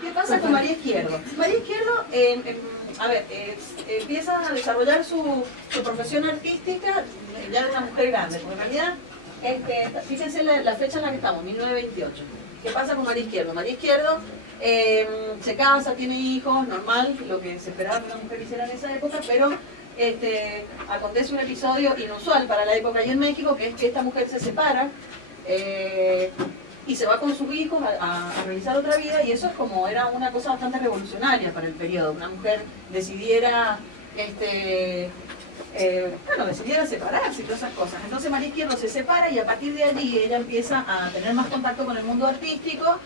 ¿Qué pasa con María Izquierdo? María Izquierdo, empieza a desarrollar su profesión artística ya de una mujer grande, porque en realidad, fíjense la fecha en la que estamos, 1928. ¿Qué pasa con María Izquierdo? María Izquierdo se casa, tiene hijos, normal, lo que se esperaba que una mujer hiciera en esa época, pero acontece un episodio inusual para la época y en México, que es que esta mujer se separa y se va con sus hijos a realizar otra vida, y eso es como, era una cosa bastante revolucionaria para el periodo. Una mujer decidiera, decidiera separarse y todas esas cosas. Entonces María Izquierdo se separa y a partir de allí ella empieza a tener más contacto con el mundo artístico.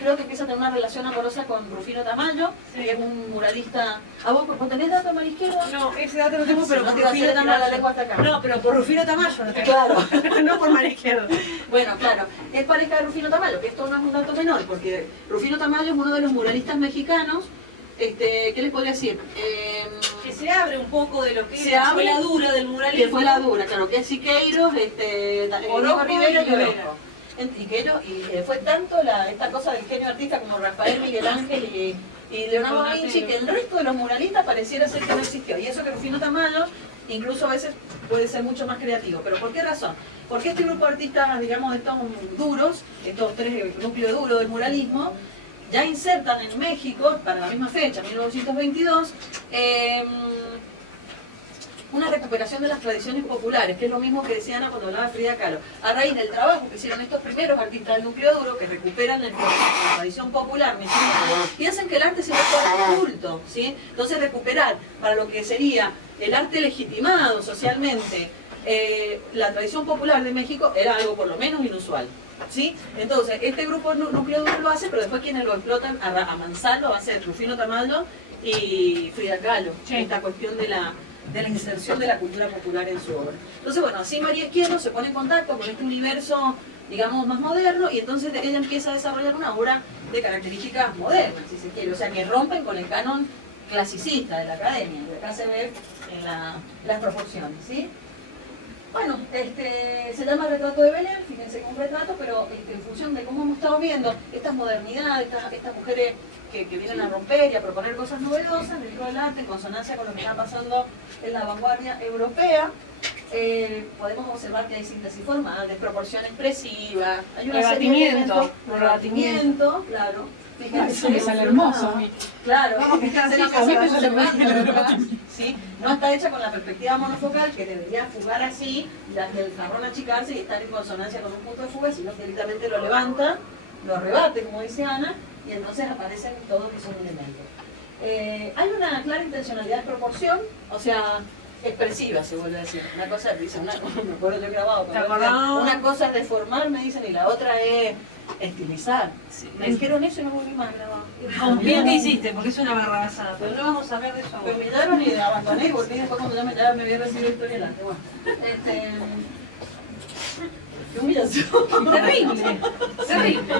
Creo que empieza a tener una relación amorosa con Rufino Tamayo, que es un muralista. ¿A vos tenés datos de María Izquierdo? No, ese dato no tengo, pero no por te Rufino la Tamayo. lengua hasta acá. No, pero por Rufino Tamayo no tengo. Claro. No por María Izquierdo. Bueno, claro, es pareja de Rufino Tamayo, que esto no es un dato menor, porque Rufino Tamayo es uno de los muralistas mexicanos. ¿Qué les podría decir? Que se abre un poco de lo que se es la abre, escuela dura del muralismo. Que fue la dura, claro, que es Siqueiros, Orozco Rivera y Rivera. Orozco. Y fue tanto esta cosa del genio artista como Rafael, Miguel Ángel y Leonardo da Vinci, que el resto de los muralistas pareciera ser que no existió. Y eso que Rufino Tamayo incluso a veces puede ser mucho más creativo. ¿Pero por qué razón? Porque este grupo de artistas, digamos, estos duros, estos tres núcleos duros del muralismo, ya insertan en México, para la misma fecha, 1922, una recuperación de las tradiciones populares, que es lo mismo que decía Ana cuando hablaba de Frida Kahlo. A raíz del trabajo que hicieron estos primeros artistas del núcleo duro, que recuperan la tradición popular mexicana y hacen que el arte se vuelva culto, ¿sí? Entonces recuperar para lo que sería el arte legitimado socialmente, la tradición popular de México era algo por lo menos inusual. ¿Sí? Entonces, este grupo núcleo duro lo hace, pero después quienes lo explotan a mansalva va a ser Rufino Tamayo y Frida Kahlo, sí. Esta cuestión de la inserción de la cultura popular en su obra. Entonces, bueno, así María Izquierdo se pone en contacto con este universo, digamos, más moderno, y entonces ella empieza a desarrollar una obra de características modernas, si se quiere, o sea, que rompen con el canon clasicista de la academia, que acá se ve en las proporciones, ¿sí? Bueno, se llama Retrato de Belén, fíjense que es un retrato, pero en función de cómo hemos estado viendo estas modernidades, estas mujeres que vienen a romper y a proponer cosas novedosas dentro del arte, en consonancia con lo que está pasando en la vanguardia europea, podemos observar que hay síntesis formal, desproporción expresiva, hay una serie de elementos, rebatimiento, claro. Eso me sale hermoso. Claro, vamos que está así, ¿sí? No está hecha con la perspectiva monofocal, que debería fugar así, el jarrón achicarse y estar en consonancia con un punto de fuga, sino que directamente lo levanta, lo arrebate, como dice Ana, y entonces aparecen todos esos elementos. Hay una clara intencionalidad de proporción, o sea, expresiva, se vuelve a decir. Una cosa, dice, me acuerdo yo grabado, una cosa es deformar, me dicen, y la otra es estilizar. Sí. Me dijeron eso y no volví más grabado. Con bien que hiciste, porque es una barrabasada, pero no vamos a ver de eso. Pero me llamaron y abandoné y volví después cuando ya me había recibido esto en el arte. Bueno, qué humillación. Terrible, terrible.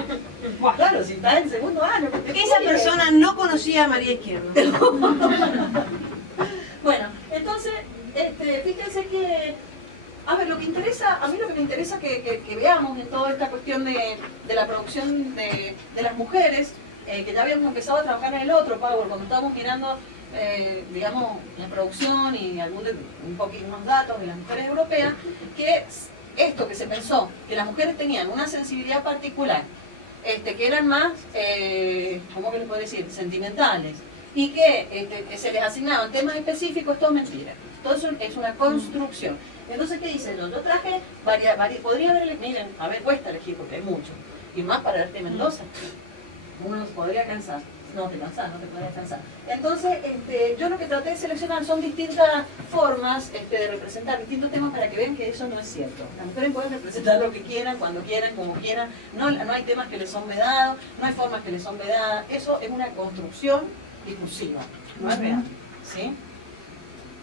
Claro, si está en segundo año. Esa persona no conocía a María Izquierdo. Bueno, entonces, fíjense que, a ver, a mí lo que me interesa que veamos en toda esta cuestión de la producción de las mujeres, que ya habíamos empezado a trabajar en el otro Power, cuando estábamos mirando, digamos, la producción y un poquito más datos de las mujeres europeas, que esto que se pensó, que las mujeres tenían una sensibilidad particular, que eran más, ¿cómo que les puedo decir?, sentimentales, y que se les asignaban temas específicos, esto es mentira. Todo eso es una construcción. Entonces, ¿qué dicen? Yo traje podría haber, miren, a ver, cuesta elegir porque hay mucho. Y más para Arte Mendoza. Uno se podría cansar. No te cansás, no te podrías cansar. Entonces, yo lo que traté de seleccionar son distintas formas de representar distintos temas para que vean que eso no es cierto. Las mujeres pueden representar lo que quieran, cuando quieran, como quieran. No hay temas que les son vedados, no hay formas que les son vedadas. Eso es una construcción discursiva, no es real. ¿Sí?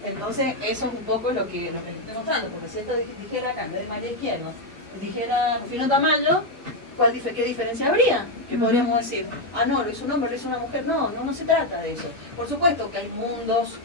Entonces, eso es un poco lo que les estoy mostrando, porque si esto dijera acá, en vez de María Izquierdo, dijera Rufino Tamayo, ¿qué diferencia habría? ¿Qué podríamos decir? Ah, no, lo hizo un hombre, lo hizo una mujer. No se trata de eso. Por supuesto que hay mundos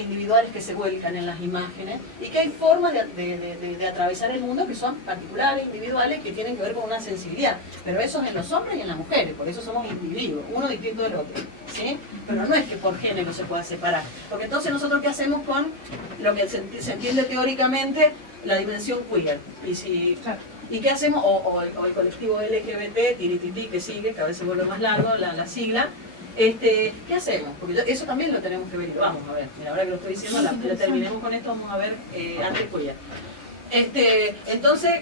individuales que se vuelcan en las imágenes y que hay formas de atravesar el mundo que son particulares, individuales, que tienen que ver con una sensibilidad. Pero eso es en los hombres y en las mujeres, por eso somos individuos, uno distinto del otro, ¿sí? Pero no es que por género se pueda separar, porque entonces nosotros ¿qué hacemos con lo que se entiende teóricamente la dimensión queer? ¿Y qué hacemos? O el colectivo LGBT, tiritití, que sigue, que a veces vuelve más largo la sigla. ¿Qué hacemos? Porque eso también lo tenemos que ver. Vamos a ver, mira, ahora que lo estoy diciendo, la terminemos con esto, vamos a ver antes queer. Entonces,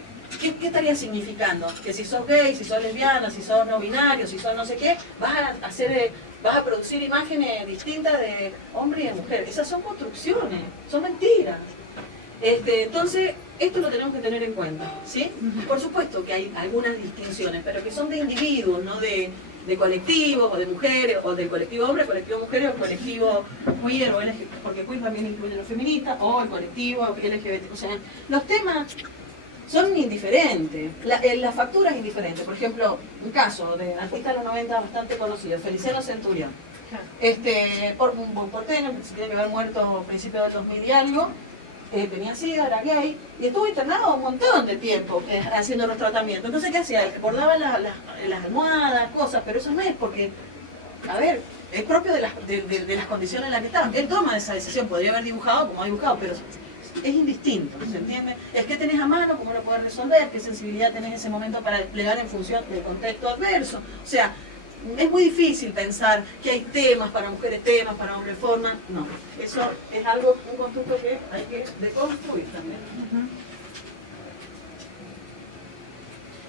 ¿qué estaría significando? Que si sos gay, si sos lesbiana, si sos no binario, si sos no sé qué, vas a producir imágenes distintas de hombre y de mujer. Esas son construcciones, son mentiras. Entonces, esto lo tenemos que tener en cuenta, ¿sí? Por supuesto que hay algunas distinciones, pero que son de individuos, no de colectivos, o de mujeres, o del colectivo hombre, colectivo mujeres, o colectivo queer, o LGBT, porque queer también incluye los feministas, o el colectivo LGBT. O sea, los temas son indiferentes, la factura es indiferente. Por ejemplo, un caso de artista de los 90 bastante conocido, Feliciano Centurión. Porteño, que se tiene que haber muerto a principios del 2000 y algo, tenía SIDA, era gay, y estuvo internado un montón de tiempo haciendo los tratamientos. Entonces, ¿qué hacía? Él bordaba las almohadas, cosas, pero eso no es porque, a ver, es propio de las condiciones en las que estaban. Él toma esa decisión, podría haber dibujado como ha dibujado, pero es indistinto, ¿se entiende? Es que tenés a mano, cómo lo podés resolver, qué sensibilidad tenés en ese momento para desplegar en función del contexto adverso. O sea, es muy difícil pensar que hay temas para mujeres, temas para hombres, formas. No, eso es algo, un constructo que hay que deconstruir también.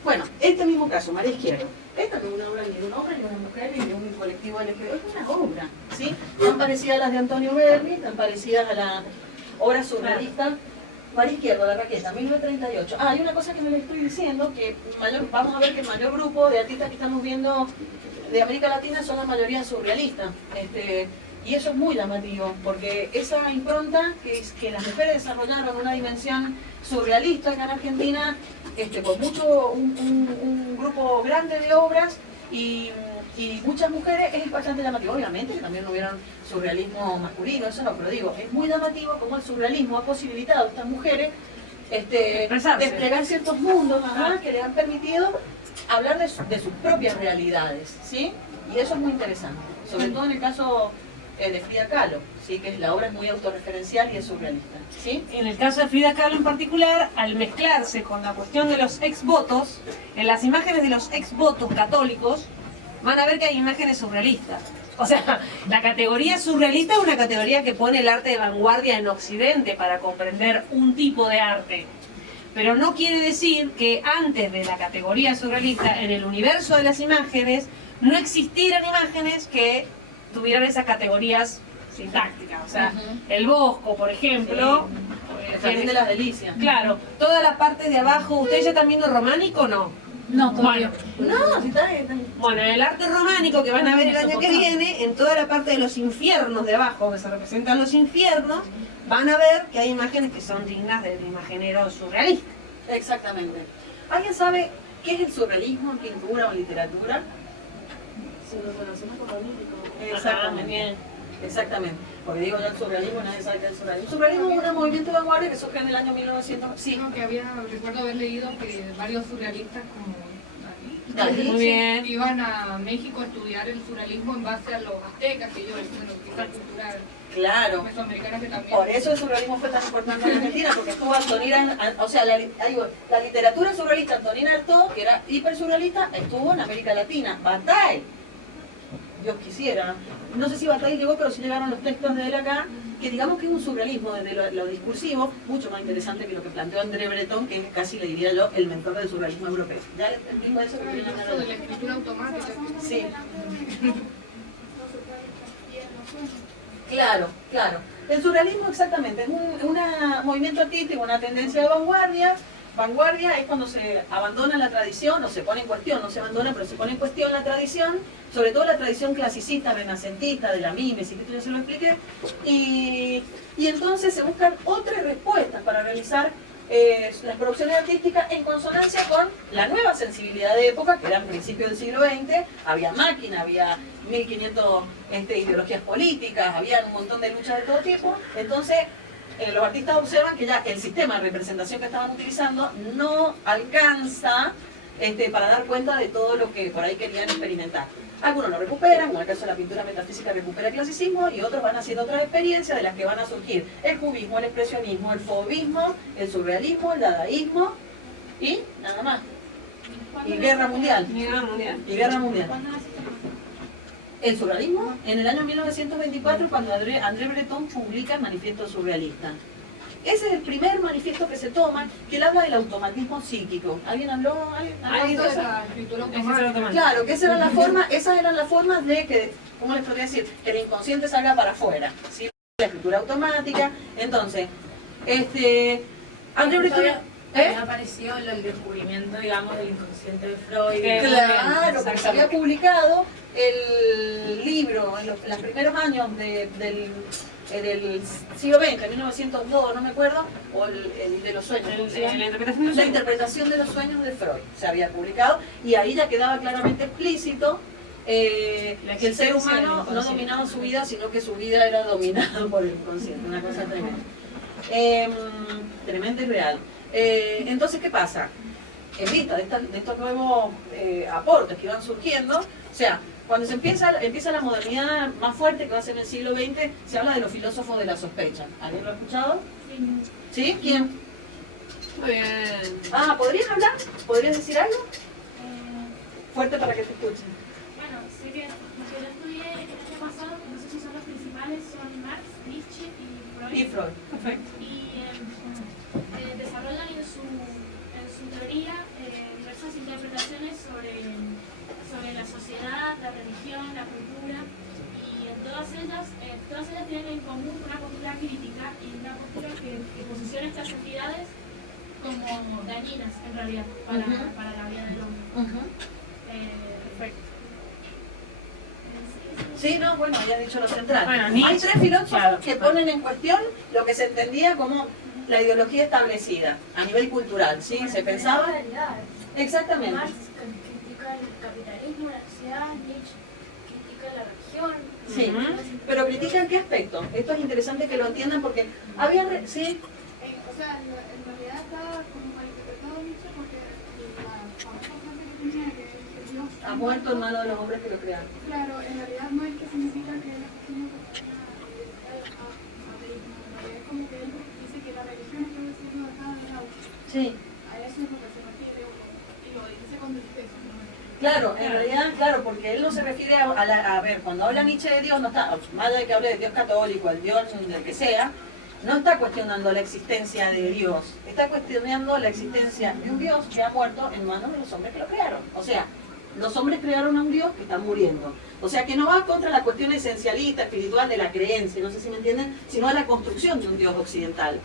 Bueno, este mismo caso, María Izquierdo. Esta no es una obra ni de un hombre, ni de una mujer, ni de un colectivo LGBT. Es una obra, ¿sí? Tan parecidas a las de Antonio Berni, tan parecidas a la obra surrealista. María Izquierdo, La Raqueta, 1938. Hay una cosa que no le estoy diciendo, que vamos a ver que el mayor grupo de artistas que estamos viendo de América Latina son la mayoría surrealistas. Y eso es muy llamativo, porque esa impronta que las mujeres desarrollaron una dimensión surrealista acá en Argentina, con un grupo grande de obras y muchas mujeres, es bastante llamativo. Obviamente que también hubieron surrealismo masculino, eso no, pero digo, es muy llamativo cómo el surrealismo ha posibilitado a estas mujeres desplegar ciertos mundos que les han permitido hablar de sus propias realidades, ¿sí? Y eso es muy interesante, sobre todo en el caso de Frida Kahlo, ¿sí? Que la obra es muy autorreferencial y es surrealista, ¿sí? En el caso de Frida Kahlo en particular, al mezclarse con la cuestión de los exvotos, en las imágenes de los exvotos católicos, van a ver que hay imágenes surrealistas. O sea, la categoría surrealista es una categoría que pone el arte de vanguardia en Occidente para comprender un tipo de arte. Pero no quiere decir que antes de la categoría surrealista, en el universo de las imágenes, no existieran imágenes que tuvieran esas categorías sintácticas. O sea, el Bosco, por ejemplo... El Jardín de las Delicias. Claro, toda la parte de abajo... ¿Ustedes ya están viendo románico o no? No, todavía. No, si está... Bueno, en el arte románico que van a ver el año que viene, en toda la parte de los infiernos de abajo, que se representan los infiernos, van a ver que hay imágenes que son dignas del imaginero surrealista. Exactamente. ¿Alguien sabe qué es el surrealismo en pintura o en literatura? Se lo relaciona con lo lírico. Exactamente. Exactamente. Porque digo yo el surrealismo, nadie sabe qué es el surrealismo. El surrealismo es un movimiento de vanguardia que surge en el año 1900. Sí. No, que recuerdo haber leído que varios surrealistas como Dalí, Muy bien. iban a México a estudiar el surrealismo en base a los aztecas, que ellos, bueno, quizá cultura claro. mesoamericana que también. Por eso el surrealismo fue tan importante en Argentina, porque estuvo Antonina, o sea, la literatura surrealista Antonina Artaud, que era hipersurrealista, estuvo en América Latina. Bataille, Dios quisiera, no sé si Bataille llegó, pero sí llegaron los textos de él acá, que digamos que es un surrealismo desde lo discursivo, mucho más interesante que lo que planteó André Breton, que es casi, le diría yo, el mentor del surrealismo europeo. ¿Ya les digo eso? El uso de la escritura automática. Sí. Claro, claro. El surrealismo exactamente es un movimiento artístico, una tendencia de vanguardia. Vanguardia es cuando se abandona la tradición, o se pone en cuestión, no se abandona, pero se pone en cuestión la tradición, sobre todo la tradición clasicista, renacentista, de la mimesis, que esto ya se lo expliqué, y entonces se buscan otras respuestas para realizar las producciones artísticas en consonancia con la nueva sensibilidad de época, que era en principio del siglo XX, había máquina, había 1500 ideologías políticas, había un montón de luchas de todo tipo, entonces los artistas observan que ya el sistema de representación que estaban utilizando no alcanza para dar cuenta de todo lo que por ahí querían experimentar. Algunos lo recuperan, como en el caso de la pintura metafísica recupera el clasicismo, y otros van haciendo otras experiencias de las que van a surgir el cubismo, el expresionismo, el fauvismo, el surrealismo, el dadaísmo y nada más. Y guerra mundial. Y guerra mundial. Y guerra mundial. El surrealismo en el año 1924, cuando André Breton publica el Manifiesto Surrealista. Ese es el primer manifiesto que se toma, que él habla del automatismo psíquico. ¿Alguien habló? ¿Alguien de la escritura automática. Claro, que esas eran las formas de que, ¿cómo les podría decir? Que el inconsciente salga para afuera, ¿sí? La escritura automática. Entonces, André Breton... Había aparecido el descubrimiento, digamos, del inconsciente de Freud. Claro, porque se había publicado el libro en los primeros años del siglo XX, 1902, no me acuerdo, o el de los sueños. La interpretación de los sueños de Freud se había publicado, y ahí ya quedaba claramente explícito que el ser humano no dominaba su vida, sino que su vida era dominada por el inconsciente, una cosa tremenda. Tremenda y real. Entonces, ¿qué pasa? En vista de estos nuevos aportes que van surgiendo, o sea, cuando se empieza la modernidad más fuerte, que va a ser en el siglo XX, se habla de los filósofos de la sospecha. ¿Alguien lo ha escuchado? ¿Sí? ¿Quién? Muy bien. ¿Podrías hablar? ¿Podrías decir algo? Fuerte para que te escuchen. Bueno, sé que lo que yo estudié el año pasado, que no sé si son los principales, son Marx, Nietzsche y Freud. Y Freud. Perfecto. Y desarrollan en su teoría diversas interpretaciones sobre la sociedad, la religión, la cultura, y en todas ellas tienen en común una postura crítica y una postura que posiciona estas entidades como dañinas en realidad para la vida del hombre. Perfecto. Sí, no, bueno, ya he dicho lo central. Bueno, hay Nietzsche, 3 filósofos claro, que ponen en cuestión lo que se entendía como la ideología establecida a nivel cultural, ¿sí? Se pensaba... Exactamente. Marx critica el capitalismo, la sociedad, Nietzsche critica la religión. Sí, pero critica en qué aspecto. Esto es interesante que lo entiendan porque había... Sí, O sea, en realidad está como malinterpretado Nietzsche porque la famosa frase que tenía que Dios ha muerto en manos de los hombres que lo crearon. Claro, en realidad no es que significa que la persona es como que él dice que la religión está siendo dejada de lado. Sí. A eso es lo que se refiere y lo dice con tristeza. Claro, en realidad, claro, porque él no se refiere a ver, cuando habla Nietzsche de Dios, no está, más allá de que hable de Dios católico, el Dios del que sea, no está cuestionando la existencia de Dios, está cuestionando la existencia de un Dios que ha muerto en manos de los hombres que lo crearon. O sea, los hombres crearon a un Dios que está muriendo. O sea, que no va contra la cuestión esencialista, espiritual de la creencia, no sé si me entienden, sino a la construcción de un Dios occidental.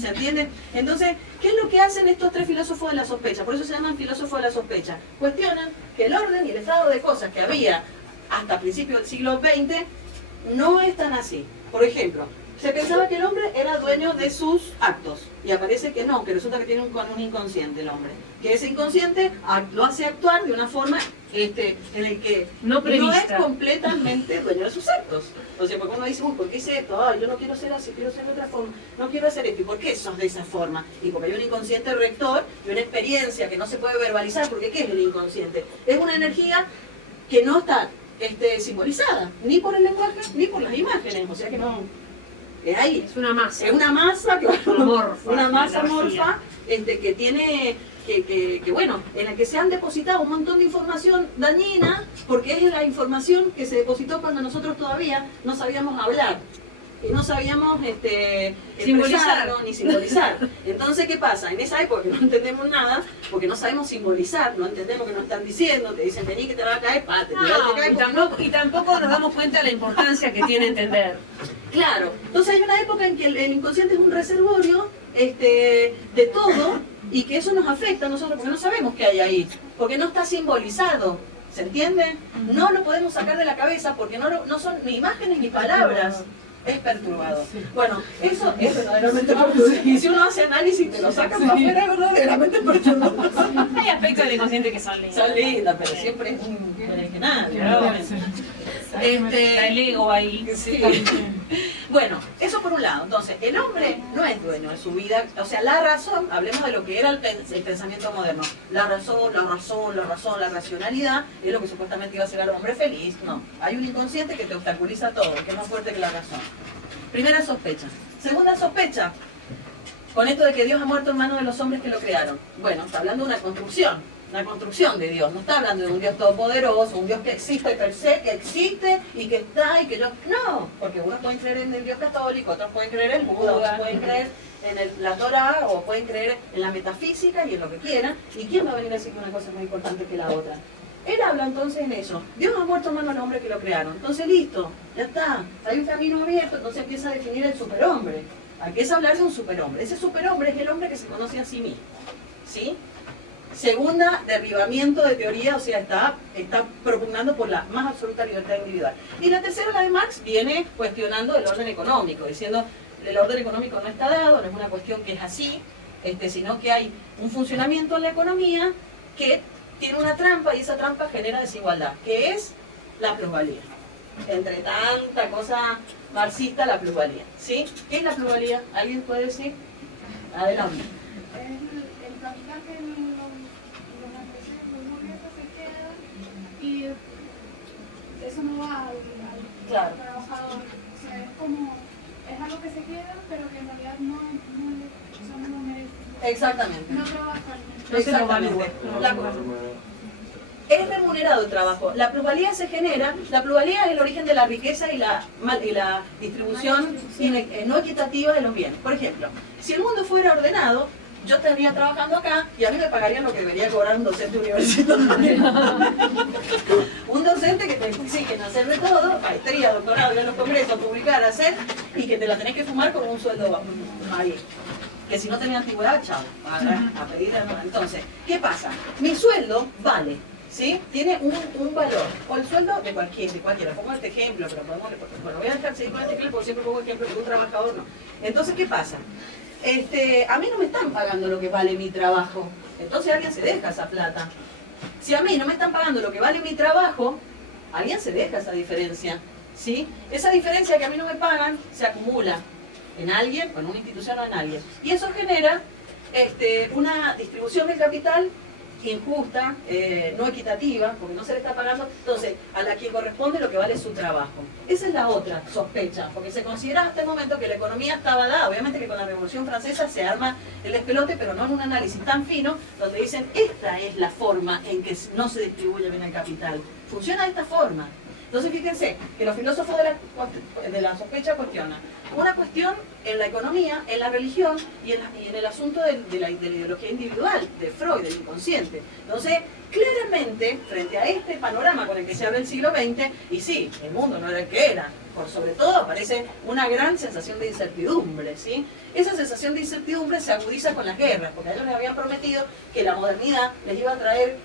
¿Se entiende? Entonces, ¿qué es lo que hacen estos 3 filósofos de la sospecha? Por eso se llaman filósofos de la sospecha. Cuestionan que el orden y el estado de cosas que había hasta principios del siglo XX no están así. Por ejemplo, se pensaba que el hombre era dueño de sus actos, y aparece que no, que resulta que tiene un inconsciente el hombre, que ese inconsciente lo hace actuar de una forma en el que No prevista. es completamente dueño de sus actos. O sea, porque uno dice, uy, ¿por qué hice esto? Ay, yo no quiero ser así, quiero ser de otra forma, no quiero hacer esto. ¿Y por qué sos de esa forma? Y porque hay un inconsciente rector y una experiencia que no se puede verbalizar, porque ¿qué es el inconsciente? Es una energía que no está simbolizada, ni por el lenguaje, ni por las imágenes, o sea que no... Es ahí. Es una masa. Es una masa, claro, Amorfa, una masa energía. amorfa que tiene, que bueno, en la que se han depositado un montón de información dañina, porque es la información que se depositó cuando nosotros todavía no sabíamos hablar. Y no sabíamos simbolizarlo ni simbolizar. Entonces, ¿qué pasa? En esa época que no entendemos nada, porque no sabemos simbolizar, no entendemos qué nos están diciendo, te dicen, vení que te va a caer, te cae, y tampoco nos damos cuenta de la importancia que tiene entender. Claro, entonces hay una época en que el inconsciente es un reservorio de todo, y que eso nos afecta a nosotros porque no sabemos qué hay ahí, porque no está simbolizado, ¿se entiende? No lo podemos sacar de la cabeza porque no son ni imágenes ni palabras. Es perturbador. Bueno, eso es verdaderamente perturbador. Y si uno hace análisis y te lo sacan para afuera, es verdaderamente perturbador. Hay aspectos del inconsciente que son lindos. Son lindas, pero siempre es un berenjenal, obviamente. Está el ego ahí. Sí. Bueno, eso por un lado. Entonces, el hombre no es dueño de su vida. O sea, la razón, hablemos de lo que era el pensamiento moderno. La razón, la racionalidad es lo que supuestamente iba a hacer al hombre feliz. No, hay un inconsciente que te obstaculiza todo, que es más fuerte que la razón. Primera sospecha. Segunda sospecha, con esto de que Dios ha muerto en manos de los hombres que lo crearon. Bueno, está hablando de una construcción de Dios. No está hablando de un Dios todopoderoso, un Dios que existe per se, que existe y que está y que yo... No, porque unos pueden creer en el Dios católico, otros pueden creer en Buda, otros pueden creer en la Torah, o pueden creer en la metafísica y en lo que quieran. ¿Y quién va a venir a decir que una cosa es más importante que la otra? Él habla entonces en eso. Dios ha muerto en manos de los hombres que lo crearon. Entonces listo, ya está. Hay un camino abierto, entonces empieza a definir el superhombre. Empieza a hablar de un superhombre. Ese superhombre es el hombre que se conoce a sí mismo. ¿Sí? Segunda, derribamiento de teoría, o sea, está propugnando por la más absoluta libertad individual. Y la tercera, la de Marx, viene cuestionando el orden económico, diciendo el orden económico no está dado, no es una cuestión que es así, sino que hay un funcionamiento en la economía que tiene una trampa y esa trampa genera desigualdad, que es la plusvalía. Entre tanta cosa marxista, la plusvalía. ¿Sí? ¿Qué es la plusvalía? ¿Alguien puede decir? Adelante. El capital que los empresarios, los burgueses se quedan y eso no va al trabajador. O sea, es algo que se queda, pero que en realidad no merece. Exactamente. No trabajan. Exactamente. Es remunerado el trabajo. La plusvalía se genera, la plusvalía es el origen de la riqueza y la distribución no equitativa de los bienes. Por ejemplo, si el mundo fuera ordenado, yo estaría trabajando acá y a mí me pagarían lo que debería cobrar un docente universitario. Un docente que te exigen hacer de todo, maestría, doctorado, ir a los congresos, publicar, hacer, y que te la tenés que fumar con un sueldo ahí. Que si no tenía antigüedad, chao, a pedir. Entonces, ¿qué pasa? Mi sueldo vale, ¿sí? Tiene un valor, o el sueldo de cualquiera. Pongo este ejemplo, pero podemos, bueno, voy a dejar seguir con este ejemplo porque siempre pongo ejemplo de un trabajador, no. Entonces, ¿qué pasa? A mí no me están pagando lo que vale mi trabajo, entonces alguien se deja esa plata. Si a mí no me están pagando lo que vale mi trabajo, alguien se deja esa diferencia, ¿sí? Esa diferencia que a mí no me pagan se acumula en alguien, o en una institución o en alguien. Y eso genera una distribución del capital injusta, no equitativa, porque no se le está pagando, entonces a la que corresponde lo que vale su trabajo. Esa es la otra sospecha, porque se considera hasta el momento que la economía estaba dada. Obviamente que con la Revolución Francesa se arma el despelote, pero no en un análisis tan fino, donde dicen, esta es la forma en que no se distribuye bien el capital. Funciona de esta forma. Entonces fíjense que los filósofos de la sospecha cuestionan una cuestión en la economía, en la religión y en el asunto de la ideología individual, de Freud, del inconsciente. Entonces, claramente, frente a este panorama con el que se abre el siglo XX, y sí, el mundo no era el que era, por sobre todo aparece una gran sensación de incertidumbre, ¿sí? Esa sensación de incertidumbre se agudiza con las guerras, porque a ellos les habían prometido que la modernidad les iba a traer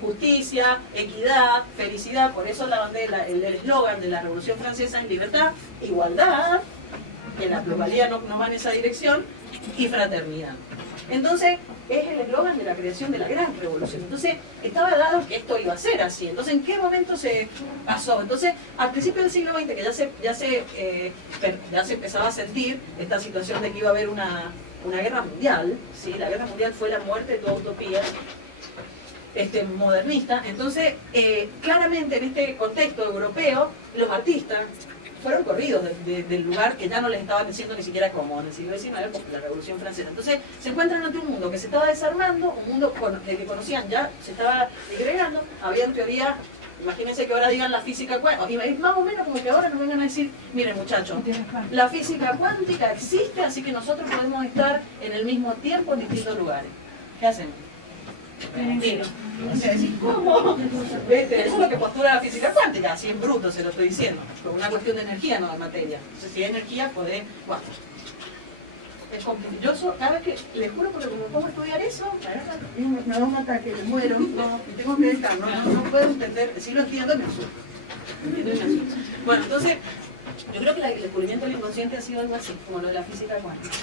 justicia, equidad, felicidad. Por eso la bandera, el eslogan de la Revolución Francesa es libertad, igualdad, que la plusvalía no va en esa dirección, y fraternidad. Entonces, es el eslogan de la creación de la gran revolución. Entonces, estaba dado que esto iba a ser así. Entonces, ¿en qué momento se pasó? Entonces, al principio del siglo XX, que ya se empezaba a sentir esta situación de que iba a haber una guerra mundial, ¿sí? La guerra mundial fue la muerte de toda utopía modernista. Entonces, claramente en este contexto europeo, los artistas fueron corridos del lugar que ya no les estaban diciendo ni siquiera cómo, en el siglo XIX, porque la Revolución Francesa. Entonces, se encuentran ante un mundo que se estaba desarmando, un mundo que conocían ya, se estaba disgregando. Había en teoría, imagínense que ahora digan la física cuántica, más o menos como que ahora nos vengan a decir, miren muchachos, la física cuántica existe, así que nosotros podemos estar en el mismo tiempo en distintos lugares. ¿Qué hacemos? ¿Cómo? Eso es lo que postula la física cuántica, así en bruto se lo estoy diciendo, por una cuestión de energía, no de materia. Entonces, si hay energía, podés... Bueno, es complicado. Cada vez que, les juro, porque como me pongo a estudiar eso, me da un ataque, me muero, y tengo que dejar, no puedo entender, si lo entiendo me asusto. Bueno, entonces, Yo creo que el descubrimiento del inconsciente ha sido algo así, como lo de la física cuántica.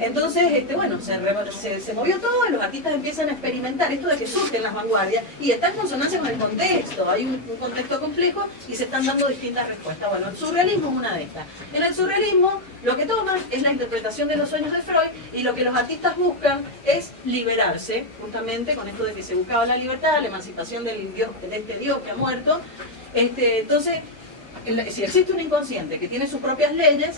Entonces, bueno, se movió todo y los artistas empiezan a experimentar esto de que surgen las vanguardias y está en consonancia con el contexto. Hay un contexto complejo y se están dando distintas respuestas. Bueno, el surrealismo es una de estas. En el surrealismo lo que toman es la interpretación de los sueños de Freud y lo que los artistas buscan es liberarse, justamente con esto de que se buscaba la libertad, la emancipación del Dios, de este Dios que ha muerto. Entonces, si existe un inconsciente que tiene sus propias leyes,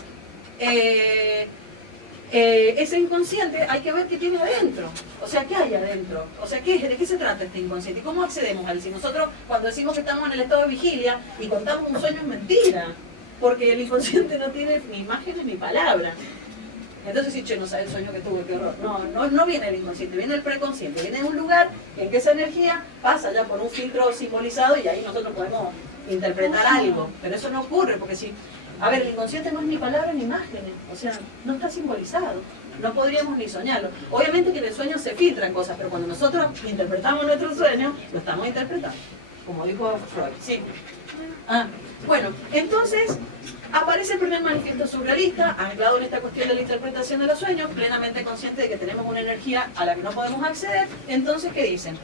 ese inconsciente hay que ver qué tiene adentro, o sea, qué hay adentro, o sea, ¿de qué se trata este inconsciente? ¿Y cómo accedemos a él? Si nosotros cuando decimos que estamos en el estado de vigilia y contamos un sueño es mentira, porque el inconsciente no tiene ni imágenes ni palabras. Entonces, si no sabe el sueño que tuve, qué horror. No viene el inconsciente, viene el preconsciente, viene de un lugar en que esa energía pasa ya por un filtro simbolizado y ahí nosotros podemos interpretar algo, pero eso no ocurre, porque si... A ver, el inconsciente no es ni palabras ni imágenes, o sea, no está simbolizado, no podríamos ni soñarlo. Obviamente que en el sueño se filtran cosas, pero cuando nosotros interpretamos nuestro sueño, lo estamos interpretando, como dijo Freud, ¿sí? Bueno, entonces aparece el primer manifiesto surrealista, anclado en esta cuestión de la interpretación de los sueños, plenamente consciente de que tenemos una energía a la que no podemos acceder. Entonces, ¿qué dicen?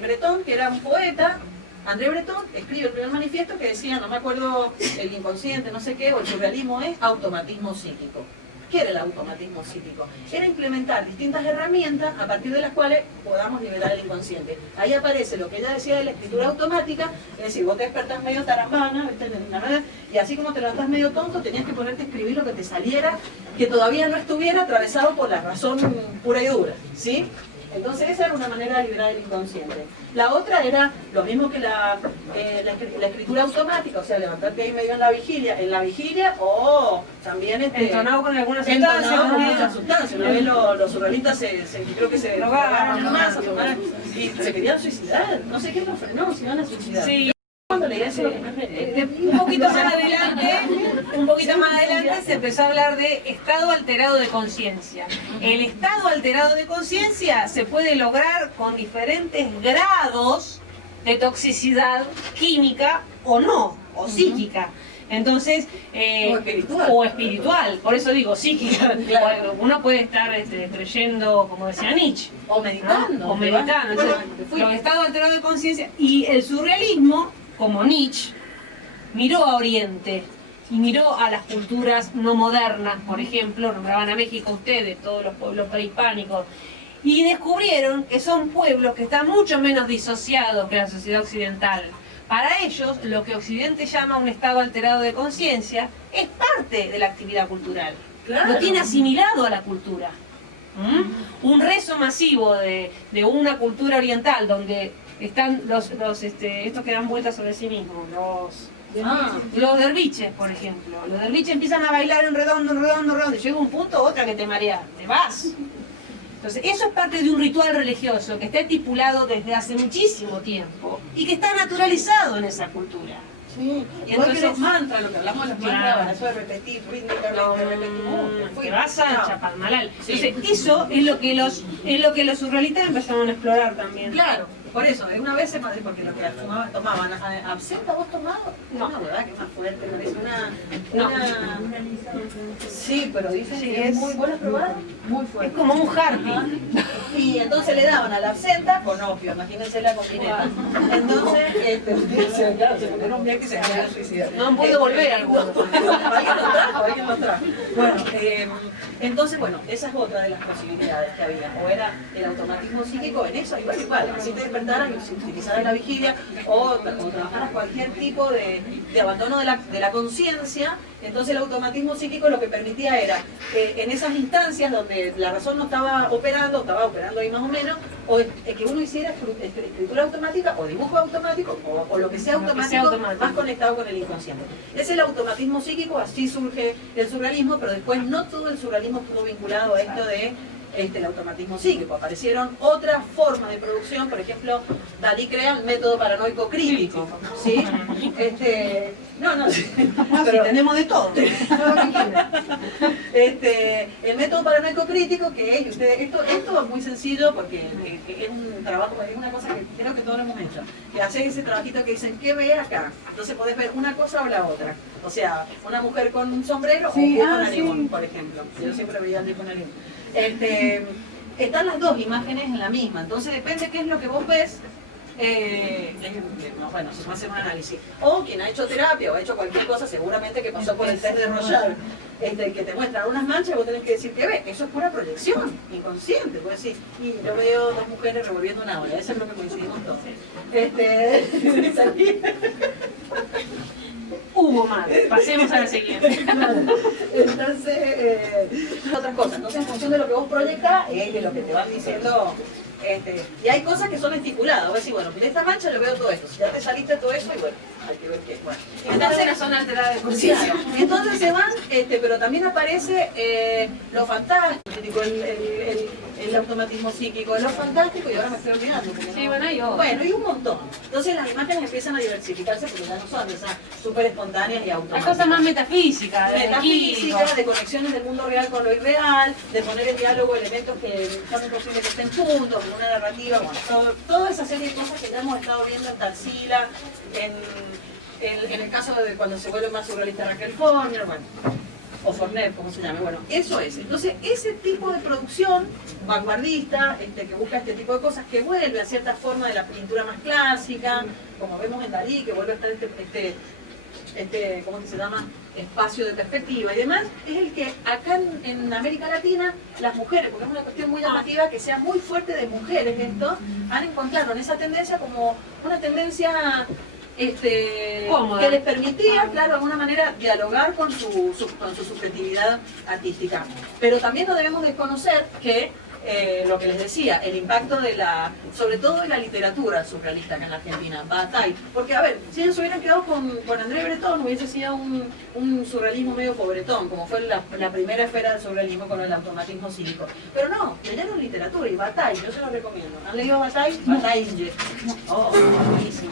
Breton, que era un poeta, André Breton escribe el primer manifiesto que decía, no me acuerdo, el inconsciente, no sé qué, o el surrealismo es automatismo psíquico. ¿Qué era el automatismo psíquico? Era implementar distintas herramientas a partir de las cuales podamos liberar el inconsciente. Ahí aparece lo que ella decía de la escritura automática, es decir, vos te despertás medio tarambana, y así como te levantás medio tonto, tenías que ponerte a escribir lo que te saliera, que todavía no estuviera atravesado por la razón pura y dura, ¿sí? Entonces esa era una manera de liberar el inconsciente. La otra era lo mismo que la escritura automática, o sea, levantarte ahí medio en la vigilia o también entonado con alguna sustancia. sustancia. Con muchas sustancias. Una vez los surrealistas creo que se drogaron más y se querían suicidar. No sé quién los frenó, se iban a suicidar. Sí. Cuando leí eso, Un poquito más adelante se empezó a hablar de estado alterado de conciencia. El estado alterado de conciencia se puede lograr con diferentes grados de toxicidad química o no, o psíquica. Entonces, o espiritual, por eso digo psíquica. Claro. Uno puede estar creyendo, como decía Nietzsche, o meditando. ¿no? O meditando. Entonces, los estados alterados de conciencia y el surrealismo, como Nietzsche, miró a Oriente y miró a las culturas no modernas, por ejemplo, nombraban a México ustedes, todos los pueblos prehispánicos, y descubrieron que son pueblos que están mucho menos disociados que la sociedad occidental. Para ellos, lo que Occidente llama un estado alterado de conciencia es parte de la actividad cultural. Claro. Lo tiene asimilado a la cultura. Un rezo masivo de una cultura oriental donde están estos que dan vueltas sobre sí mismos, los derviches, por ejemplo. Los derviches empiezan a bailar en redondo, y llega un punto otra que te marea, te vas. Entonces, eso es parte de un ritual religioso que está estipulado desde hace muchísimo tiempo y que está naturalizado en esa cultura. Sí, y igual que los mantras, lo que hablamos de los mantras, eso de repetir, rítmicamente, te vas a Chapalmalal. Entonces, eso es lo que los surrealistas empezaron a explorar también. Claro. Por eso, una vez en Madrid, porque lo que tomaban, ¿absenta vos tomado? No. Una huevada que es más fuerte, parece Sí, pero dicen que es muy buena probada, muy fuerte. Es como un hardy. Y entonces le daban a la absenta con opio, imagínense la combineta. Entonces, se ponieron un viaje y se querían suicidar. No han podido volver algunos. Alguien lo trajo. Bueno, entonces, esa es otra de las posibilidades que había. O era el automatismo psíquico en eso, igual, así te despertaras y si utilizaras la vigilia o trabajaras cualquier tipo de abandono de la conciencia. Entonces el automatismo psíquico lo que permitía era, en esas instancias donde la razón no estaba operando ahí más o menos, o que uno hiciera escritura automática o dibujo automático o lo que sea automático, más conectado con el inconsciente. Es el automatismo psíquico, así surge el surrealismo, pero después no todo el surrealismo estuvo vinculado a esto de el automatismo psíquico. Aparecieron otras formas de producción, por ejemplo, Dalí crea el método paranoico crítico, ¿sí? No, Pero tenemos de todo. El método paranoico crítico, que es, esto es muy sencillo porque es un trabajo, es una cosa que creo que todos lo hemos hecho, que hacen ese trabajito que dicen, ¿qué ve acá? Entonces podés ver una cosa o la otra. O sea, una mujer con un sombrero o un narigón, por ejemplo. Yo siempre veía al tipo narigón. Están las dos imágenes en la misma, entonces depende qué es lo que vos ves. Bueno, se va a hacer un análisis. O quien ha hecho terapia o ha hecho cualquier cosa, seguramente que pasó por el test de Royal, que te muestran unas manchas y vos tenés que decir que ves. Eso es pura proyección, inconsciente. Vos decís, y yo veo dos mujeres revolviendo una ola, eso es lo que coincidimos todos. Hubo más, pasemos a la siguiente. Entonces, otras cosas. Entonces, en función de lo que vos proyectás, es de lo que te van diciendo. Y hay cosas que son estipuladas. Vos decís, bueno, de esta mancha lo veo todo esto. Si ya te saliste todo eso, y bueno, hay que ver qué. Bueno. Entonces la zona alterada de conciencia. Entonces se van, pero también aparece lo fantástico, el automatismo psíquico, lo fantástico, y ahora me estoy olvidando. Sí, bueno, hay otro. Bueno, y un montón. Entonces las imágenes empiezan a diversificarse porque ya no son de esas súper espontáneas y Hay automáticas. cosas más metafísicas, Metafísica, de conexiones del mundo real con lo irreal, de poner en diálogo elementos que son imposibles que estén juntos, con una narrativa, bueno, toda esa serie de cosas que ya hemos estado viendo en Tarsila, en el caso de cuando se vuelve más surrealista Raquel Forner, bueno, o Forner, como se llame, bueno, eso es. Entonces, ese tipo de producción vanguardista, que busca este tipo de cosas, que vuelve a cierta forma de la pintura más clásica, como vemos en Dalí, que vuelve a estar ¿cómo se llama? Espacio de perspectiva y demás, es el que acá en América Latina, las mujeres, porque es una cuestión muy llamativa, que sea muy fuerte de mujeres esto, han encontrado en esa tendencia como una tendencia que les permitía, claro, de alguna manera dialogar con su subjetividad artística. Pero también no debemos desconocer que lo que les decía, el impacto sobre todo de la literatura surrealista acá en la Argentina, Bataille. Porque, a ver, si ellos se hubieran quedado con André Breton, hubiese sido un surrealismo medio pobretón, como fue la primera esfera del surrealismo con el automatismo cívico. Pero no, leyeron literatura y Bataille, yo se lo recomiendo. ¿Han leído Bataille? Bataille. Oh, buenísimo.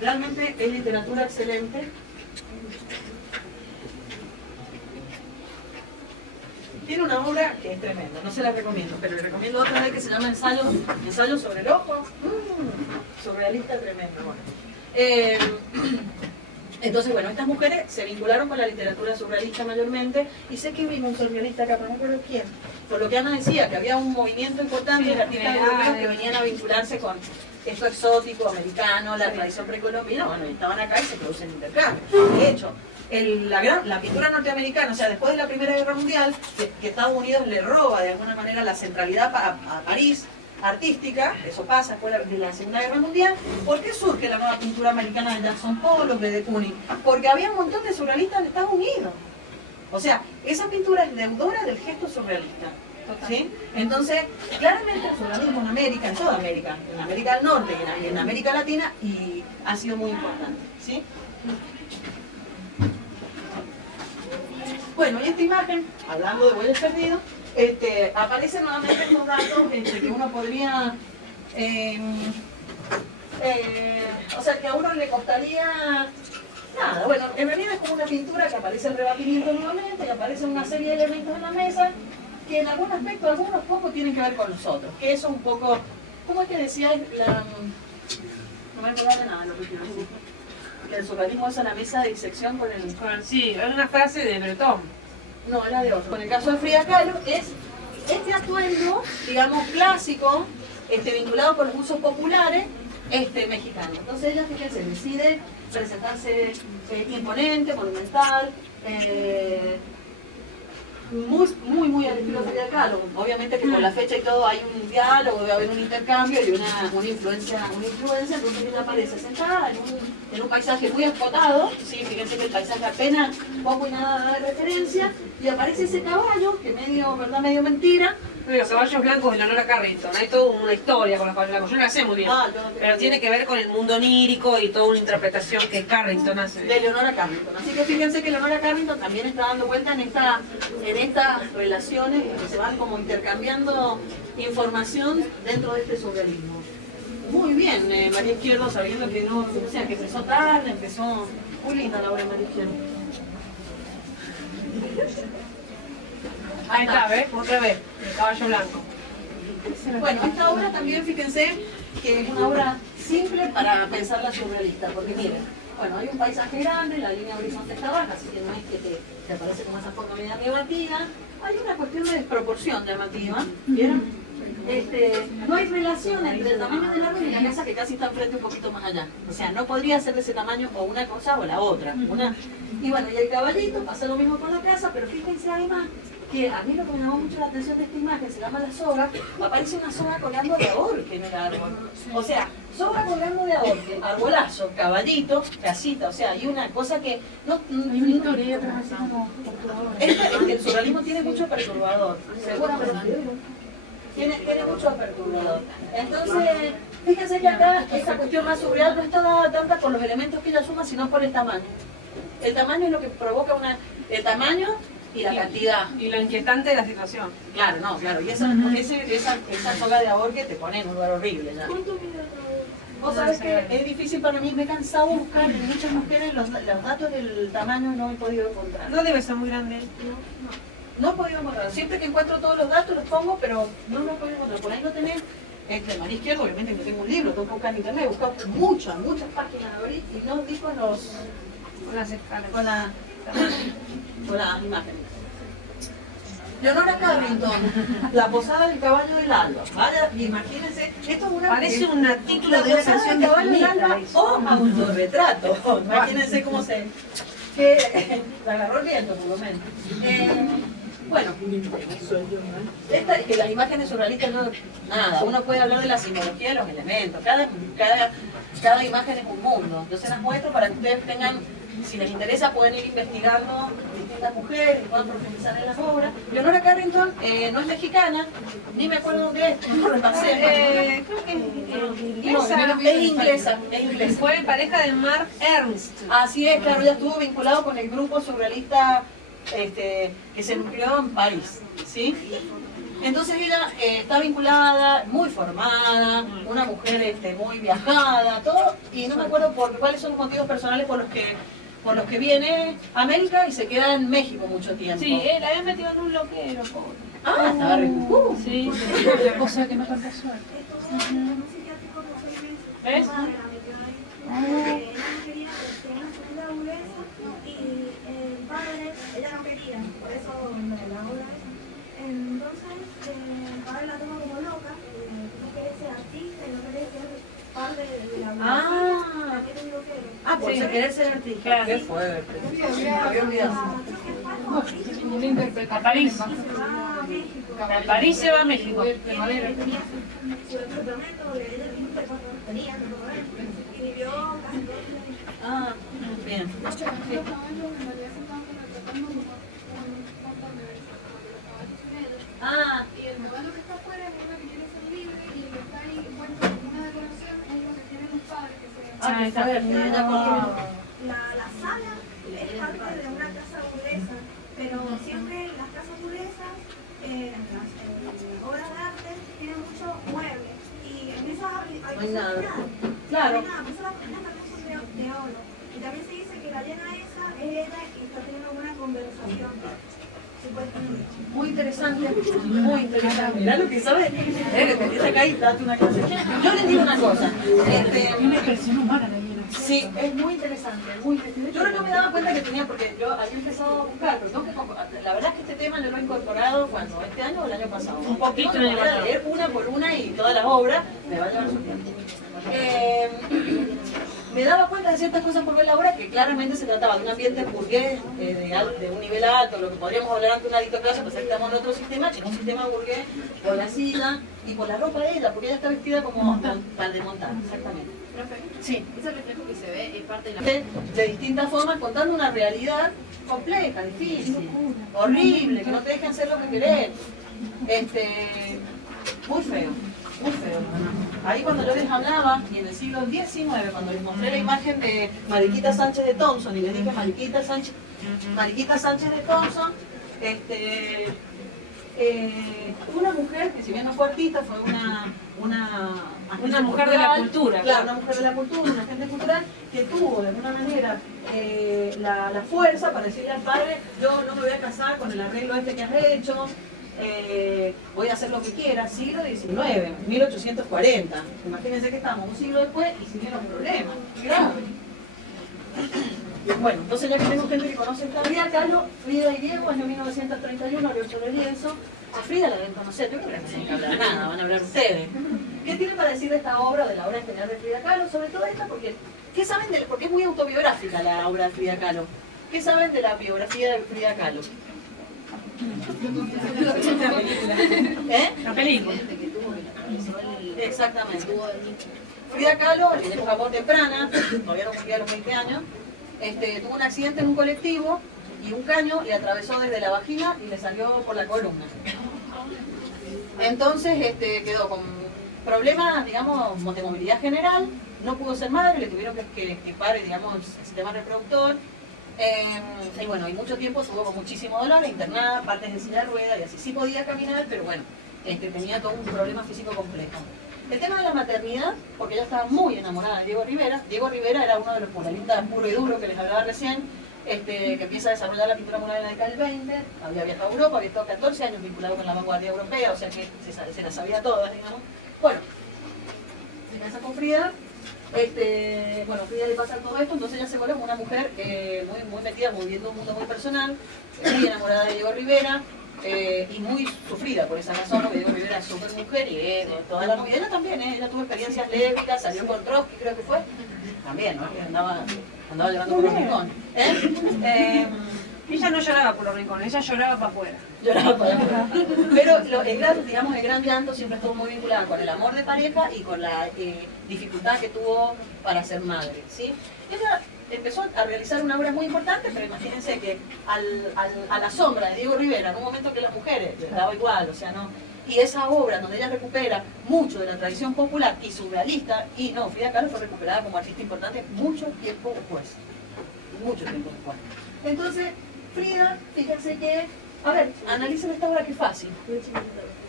Realmente es literatura excelente. Tiene una obra que es tremenda, no se la recomiendo, pero le recomiendo otra vez que se llama Ensayo sobre el ojo. Surrealista tremendo. Bueno. Entonces, bueno, estas mujeres se vincularon con la literatura surrealista mayormente, y sé que vino un surrealista acá, pero no recuerdo quién. Por lo que Ana decía, que había un movimiento importante de artistas europeos que venían a vincularse con esto exótico, americano, la tradición precolombina, bueno, estaban acá y se producen intercambios. De hecho, la pintura norteamericana, o sea, después de la Primera Guerra Mundial, que Estados Unidos le roba de alguna manera la centralidad a París artística, eso pasa después de la Segunda Guerra Mundial. ¿Por qué surge la nueva pintura americana de Jackson Pollock, de Kooning? Porque había un montón de surrealistas en Estados Unidos. O sea, esa pintura es deudora del gesto surrealista. ¿Sí? Entonces, claramente el surrealismo en América, en toda América, en América del Norte y en América Latina, y ha sido muy importante. ¿Sí? Bueno, y esta imagen, hablando de Bueyes Perdidos, aparecen nuevamente estos datos que uno podría, o sea, que a uno le costaría nada. Bueno, en realidad es como una pintura que aparece el rebatimiento nuevamente, y aparecen una serie de elementos en la mesa que en algún aspecto, algunos pocos tienen que ver con los otros, que eso un poco, ¿cómo es que decía? No me acuerdo de nada lo que quiero decir. Que el surrealismo es a la mesa de disección con el... Sí, es una frase de Breton. No, era de otro. Con el caso de Frida Kahlo es este atuendo, digamos, clásico, vinculado con los usos populares mexicanos. Entonces ella, fíjense, decide presentarse imponente, monumental, muy al estilo de Frida Kahlo. Obviamente que con la fecha y todo hay un diálogo, debe haber un intercambio y una influencia, entonces ella aparece sentada en un paisaje muy explotado, ¿sí? Fíjense que el paisaje apenas poco y nada de referencia, y aparece ese caballo, que medio verdad, medio mentira, Los caballos blancos de Leonora Carrington. Hay toda una historia con los caballos blancos. Yo no la sé muy bien. Ah, yo no tengo Pero tiene que ver con el mundo onírico y toda una interpretación que Carrington hace. de Leonora Carrington. Así que fíjense que Leonora Carrington también está dando cuenta en estas relaciones que se van como intercambiando información dentro de este surrealismo. Muy bien, María Izquierdo, sabiendo que no, o sea, que empezó tarde, empezó muy linda la obra de María Izquierdo. Ahí está, ¿ves? Otra vez, el caballo blanco. Bueno, esta obra también, fíjense, que es una obra simple para pensarla surrealista, porque miren, bueno, hay un paisaje grande, la línea horizontal está baja, así que no es que te aparece como esa forma media llamativa, hay una cuestión de desproporción llamativa, ¿vieron? No hay relación entre el tamaño del árbol y la casa que casi está enfrente un poquito más allá. O sea, no podría ser de ese tamaño o una cosa o la otra. Y bueno, y el caballito pasa lo mismo con la casa, pero fíjense además que a mí lo que me llamó mucho la atención de esta imagen, se llama la soga, aparece una soga colgando de ahorque en el árbol. O sea, soga colgando de ahorque, arbolazo, caballito, casita, o sea, hay una cosa que no... Hay una historia atrás así como perturbadora. Es que el surrealismo tiene mucho perturbador, seguramente. Tiene mucho perturbador. Entonces, fíjense que acá esta cuestión más surreal no está dada tanta por los elementos que ella suma, sino por el tamaño. El tamaño es lo que provoca el tamaño y la cantidad. Y lo inquietante de la situación. Claro, no, claro. Y esa soga de ahorque te pone en un lugar horrible ya. Vos sabés que es difícil para mí, me he cansado de buscar en muchas mujeres los datos del tamaño, no he podido encontrar. No debe ser muy grande. No he podido encontrar. Siempre que encuentro todos los datos los pongo, pero no los he podido encontrar. Por ahí no tenés. De María Izquierdo, obviamente no tengo un libro, tengo que buscar en internet, he buscado muchas páginas de abrir y no di con Las escalas. con las imágenes. Leonora Carrington, La posada del caballo del alba. Vaya, imagínense, esto es una... Parece un título de La una posada canción del de caballo del alba Spinetta. o autorretrato. Imagínense cómo se... que la agarró el viento, por lo menos. Bueno, que las imágenes surrealistas no... Nada, uno puede hablar de la simbología de los elementos. Cada imagen es un mundo. Entonces las muestro para que ustedes tengan... Si les interesa pueden ir investigando distintas mujeres y puedan profundizar en las obras. Leonora Carrington no es mexicana, ni me acuerdo dónde es, no repasé. Creo que Es inglesa. Fue pareja de Mark Ernst. Así es, claro, ella estuvo vinculado con el grupo surrealista que se nucleó en París, ¿sí? Entonces ella está vinculada, muy formada, una mujer muy viajada, todo, y no me acuerdo cuáles son los motivos personales por los que viene a América y se queda en México mucho tiempo. Sí, la habían metido en un loquero, pobre. Ah, estaba re... Sí. O sea que no tanta suerte. ¿Ves? Ella no quería, por eso la obra es. Entonces, el padre la toma como loca, no quiere ser artista y no quiere ser parte de la por eso querer ser artista. Claro. Qué fuerte. Me había olvidado. Una interpretación. A París. México. A París se va a México. De madera. Su departamento, de ella misma, tenía, y vivió casi 12 años. Ah, bien. Ah, Y el modelo que está afuera es uno que quiere ser libre y el que está ahí puesto en una decoración es lo que tienen los padres que se qué fuerte. Ella con... La sala es parte de una casa burguesa, pero siempre las casas burguesas, las obras de arte, tienen muchos muebles y en esas No hay nada. Claro. Claro. Por eso las cosas son de oro. Y también se dice que la llena esa es ella y está teniendo una conversación. Supuestamente. Muy interesante, muy interesante. Mirá lo que sabes. Que te dice acá y date una clase. Yo les digo una cosa. una expresión humana la llena. Sí, es muy interesante. Yo no me daba cuenta que tenía, porque yo había empezado a buscar, pero tengo que, la verdad es que este tema yo lo he incorporado cuando, este año o el año pasado. Un poquito Tengo que el año poner a pasado. leer una por una y todas las obras me va a llevar su tiempo. Me daba cuenta de ciertas cosas por ver la obra que claramente se trataba de un ambiente burgués, de un nivel alto, lo que podríamos hablar ante un aristocracia, pues estamos en otro sistema, que es un sistema burgués, por la silla y por la ropa de ella, porque ella está vestida como tal de montar, exactamente. Sí. Ese reflejo que se ve es parte de la... De distintas formas, contando una realidad compleja, difícil, horrible, que no te dejan hacer lo que querés. Muy feo, muy feo. Ahí cuando yo les hablaba, y en el siglo XIX, cuando les mostré la imagen de Mariquita Sánchez de Thompson, y les dije Mariquita Sánchez de Thompson, una mujer que si bien no fue artista, fue una mujer de la cultura. Claro, una mujer de la cultura, una agente cultural que tuvo de alguna manera la fuerza para decirle al padre, yo no me voy a casar con el arreglo este que has hecho, voy a hacer lo que quiera. Siglo XIX, 1840. Imagínense que estamos un siglo después y siguieron problemas graves. Bueno, entonces ya que tengo gente que conoce esta Frida Kahlo, Frida y Diego, año 1931, abrió sobre lienzo. A Frida la deben conocer, yo creo que no tienen que hablar nada, van a hablar ustedes. ¿Qué tienen para decir de esta obra, de la obra en general de Frida Kahlo? Sobre todo esta, porque ¿qué saben porque es muy autobiográfica la obra de Frida Kahlo? ¿Qué saben de la biografía de Frida Kahlo? La película. Exactamente. Frida Kahlo, en época muy temprana, todavía no cumplía los 20 años, tuvo un accidente en un colectivo y un caño le atravesó desde la vagina y le salió por la columna. Entonces quedó con problemas, digamos, de movilidad general, no pudo ser madre, le tuvieron que pare, digamos, el sistema reproductor. Y bueno, y mucho tiempo estuvo con muchísimo dolor, internada, partes de silla de ruedas y así. Sí podía caminar, pero bueno, tenía todo un problema físico complejo. El tema de la maternidad, porque ella estaba muy enamorada de Diego Rivera. Diego Rivera era uno de los muralistas puro y duro que les hablaba recién, que empieza a desarrollar la pintura mural en la década del 20, había viajado a Europa, había estado 14 años vinculado con la vanguardia europea, o sea que se las sabía todas, digamos. Bueno, se casa con Frida. Bueno, Frida le pasa todo esto, entonces ella se vuelve como una mujer muy metida, viviendo un mundo muy personal, muy enamorada de Diego Rivera, y muy sufrida por esa razón, porque Diego Rivera es súper mujer y toda la novia. Ella también, ella tuvo experiencias lésbicas, salió con Trotsky, creo que fue, también, ¿no? Que andaba llorando por los rincones. Ella no lloraba por los rincones, ella lloraba para afuera. Lloraba para afuera. Pero el gran llanto siempre estuvo muy vinculado con el amor de pareja y con la dificultad que tuvo para ser madre, ¿sí? Ella empezó a realizar una obra muy importante, pero imagínense que a la sombra de Diego Rivera, en un momento que las mujeres les daba igual, o sea, no. Y esa obra donde ella recupera mucho de la tradición popular y surrealista, y no, Frida Kahlo fue recuperada como artista importante mucho tiempo después. Mucho tiempo después. Entonces, Frida, fíjense que, a ver, analicen esta obra que es fácil.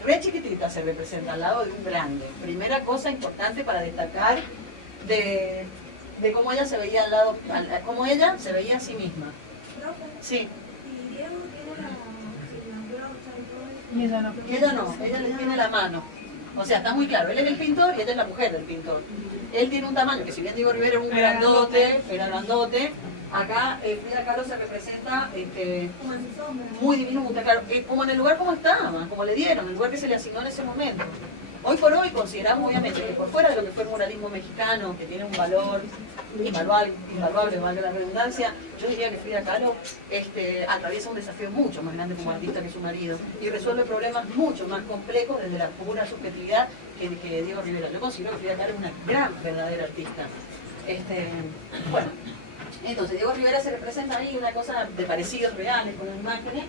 Re chiquitita se representa al lado de un grande. Primera cosa importante para destacar de cómo ella se veía al lado, cómo ella se veía a sí misma. Sí. Y Diego tiene la brocha y todo eso. Y ella no. Ella le tiene la mano. O sea, está muy claro, él es el pintor y ella es la mujer del pintor. Él tiene un tamaño que si bien Diego Rivera era grandote, acá Frida Kahlo se representa muy diminuta, claro, como en el lugar como estaba, como le dieron, el lugar que se le asignó en ese momento. Hoy por hoy consideramos obviamente que por fuera de lo que fue el muralismo mexicano, que tiene un valor invaluable, valga la redundancia, yo diría que Frida Kahlo atraviesa un desafío mucho más grande como artista que su marido y resuelve problemas mucho más complejos desde la pura subjetividad que Diego Rivera. Yo considero que Frida Kahlo es una gran, verdadera artista. Bueno, entonces Diego Rivera se representa ahí una cosa de parecidos reales con las imágenes.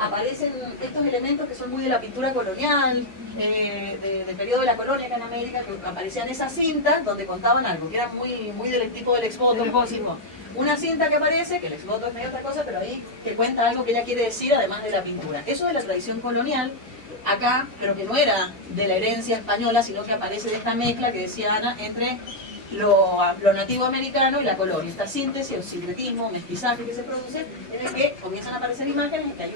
Aparecen estos elementos que son muy de la pintura colonial, del periodo de la colonia acá en América, que aparecían esas cintas donde contaban algo, que era muy del tipo del exvoto. Una cinta que aparece, que el exvoto es medio otra cosa, pero ahí que cuenta algo que ella quiere decir además de la pintura. Eso de la tradición colonial, acá, pero que no era de la herencia española, sino que aparece de esta mezcla que decía Ana, entre lo nativo americano y la colonia, esta síntesis, el sincretismo, mestizaje que se produce, en el que comienzan a aparecer imágenes en que hay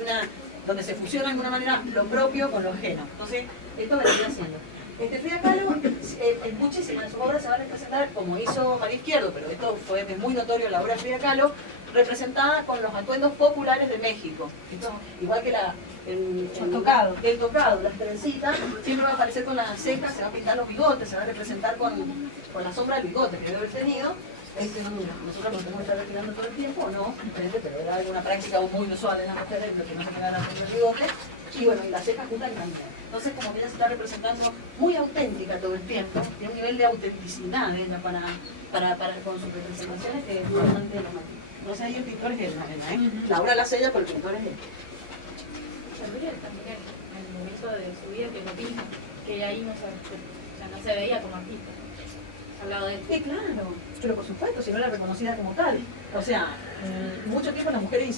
donde se fusiona de alguna manera lo propio con lo ajeno. Entonces, esto vendría haciendo. Frida Kahlo, en muchísimas de sus obras se va a representar, como hizo María Izquierdo, pero esto fue muy notorio en la obra de Frida Kahlo, representada con los atuendos populares de México. Esto, igual que el tocado, las trencitas, siempre va a aparecer con las cejas, se va a pintar los bigotes, se va a representar con la sombra del bigote que debe haber tenido. Nosotros nos tenemos que estar retirando todo el tiempo, no, pero era alguna práctica muy usual en las mujeres, que no se quedaran con el bigote. Y bueno, y las cejas juntas también. Entonces, como que ella se está representando muy auténtica todo el tiempo, tiene un nivel de autenticidad ella con sus representaciones que es bastante llamativo. Entonces ahí el pintor es él, la obra la hace ella, pero el pintor es él. También en el momento de su vida que lo pinta, que ahí no no se veía como artista. Al lado de él. Sí, claro, pero por supuesto, si no era reconocida como tal. O sea, mucho tiempo las mujeres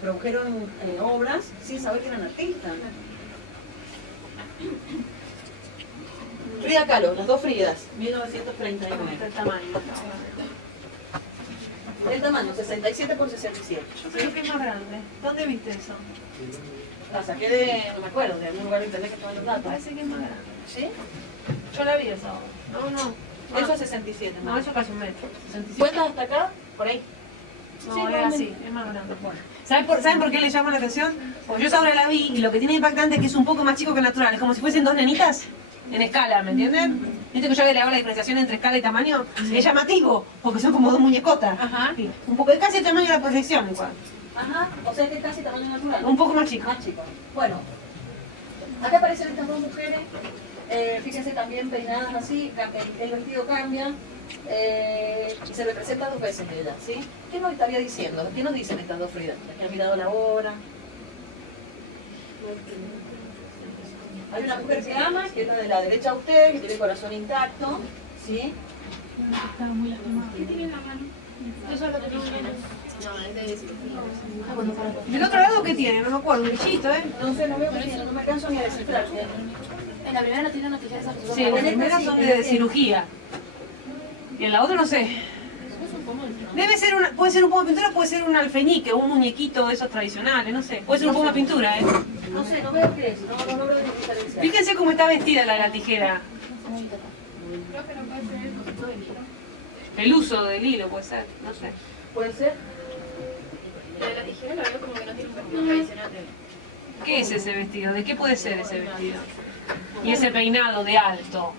produjeron obras sin saber que eran artistas. Frida Kahlo, las dos Fridas, 1939. El tamaño. El tamaño, 67 por 67. Yo creo que es más grande. ¿Dónde viste eso? La saqué de, no me acuerdo, de algún lugar de internet que estaba en los datos. Parece que es más grande. ¿Sí? Yo la vi esa obra. No. Eso es 67. No, eso casi un metro. 67. ¿Cuentas hasta acá? Por ahí. No, Sí, es realmente. así, es más grande. Bueno. ¿Saben por qué le llama la atención? Porque yo esa obra la vi y lo que tiene impactante es que es un poco más chico que natural. Es como si fuesen dos nenitas en escala, ¿me entienden? ¿Viste que yo le hago la diferenciación entre escala y tamaño? Es llamativo, porque son como dos muñecotas. Ajá. Sí, un poco, casi el tamaño de la proyección igual. Ajá, o sea que es casi tamaño natural. Un poco más chico. Más chico. Bueno, acá aparecen estas dos mujeres, fíjense también peinadas así, el vestido cambia, y se representa dos veces ella, ¿sí? ¿Qué nos estaría diciendo? ¿Qué nos dicen estas dos Fridas? Las que han mirado la obra. Hay una mujer que ama, que es la de la derecha a usted, que tiene el corazón intacto, ¿sí? ¿Qué tiene en la mano? Yo solo tengo menos. No, es de cirugía. ¿Del otro lado qué tiene? No me acuerdo, un bichito, ¿eh? No sé, no veo que tiene, no me alcanzo ni a descifrar. En la primera no tiene noticias de esa. Sí, la primera son de cirugía. Y en la otra no sé. Debe ser una, puede ser un poco de pintura, puede ser un alfeñique, un muñequito de esos tradicionales, no sé. Puede ser un poco de pintura, ¿eh? No sé, no veo qué es, no veo diferencia. Fíjense cómo está vestida la tijera. Creo que no puede ser el cosito del hilo. El uso del hilo puede ser, no sé. Puede ser. La de la tijera la veo como que no tiene un vestido tradicional de... ¿Qué es ese vestido? ¿De qué puede ser ese vestido? Y ese peinado de alto.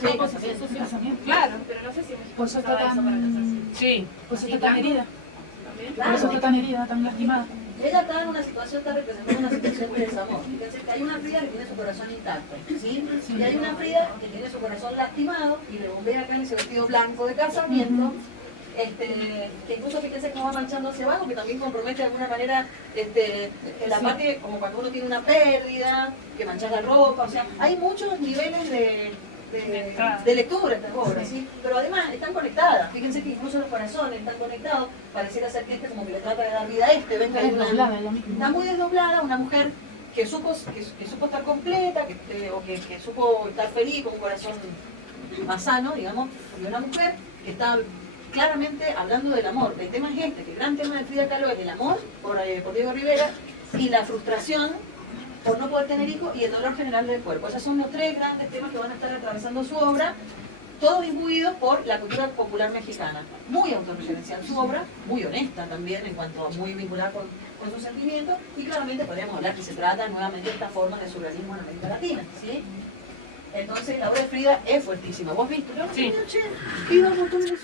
Sí, eso sí. Claro, Pero no sé si Por eso está eso para casarse. tan, sí. por eso está tan herida. Por eso Claro. está tan herida, tan lastimada. Ella está en una situación, está representando una situación de desamor. Fíjense que hay una Frida que tiene su corazón intacto, ¿sí? Y hay una Frida que tiene su corazón lastimado y le bombea acá en ese vestido blanco de casamiento. Que incluso fíjense cómo va marchando hacia abajo, que también compromete de alguna manera en la parte como cuando uno tiene una pérdida, que manchas la ropa, o sea, hay muchos niveles de lectura en estas obras, ¿sí? Pero además están conectadas, fíjense que incluso los corazones están conectados, pareciera ser que como que le trata de dar vida a ven que hay Está desdoblada ella una, misma. está muy desdoblada, una mujer que supo estar completa, que supo estar feliz con un corazón más sano, digamos, y una mujer que está claramente hablando del amor. El tema es que el gran tema de Frida Kahlo es el amor por Diego Rivera y la frustración por no poder tener hijos y el dolor general del cuerpo. Esos son los tres grandes temas que van a estar atravesando su obra, todos imbuidos por la cultura popular mexicana. Muy autorreferencial su obra, muy honesta también en cuanto a muy vinculada con sus sentimientos, y claramente podríamos hablar que se trata nuevamente de esta forma de surrealismo en América Latina, ¿sí? Entonces la obra de Frida es fuertísima. ¿Vos viste? Sí. Che, iba por toda la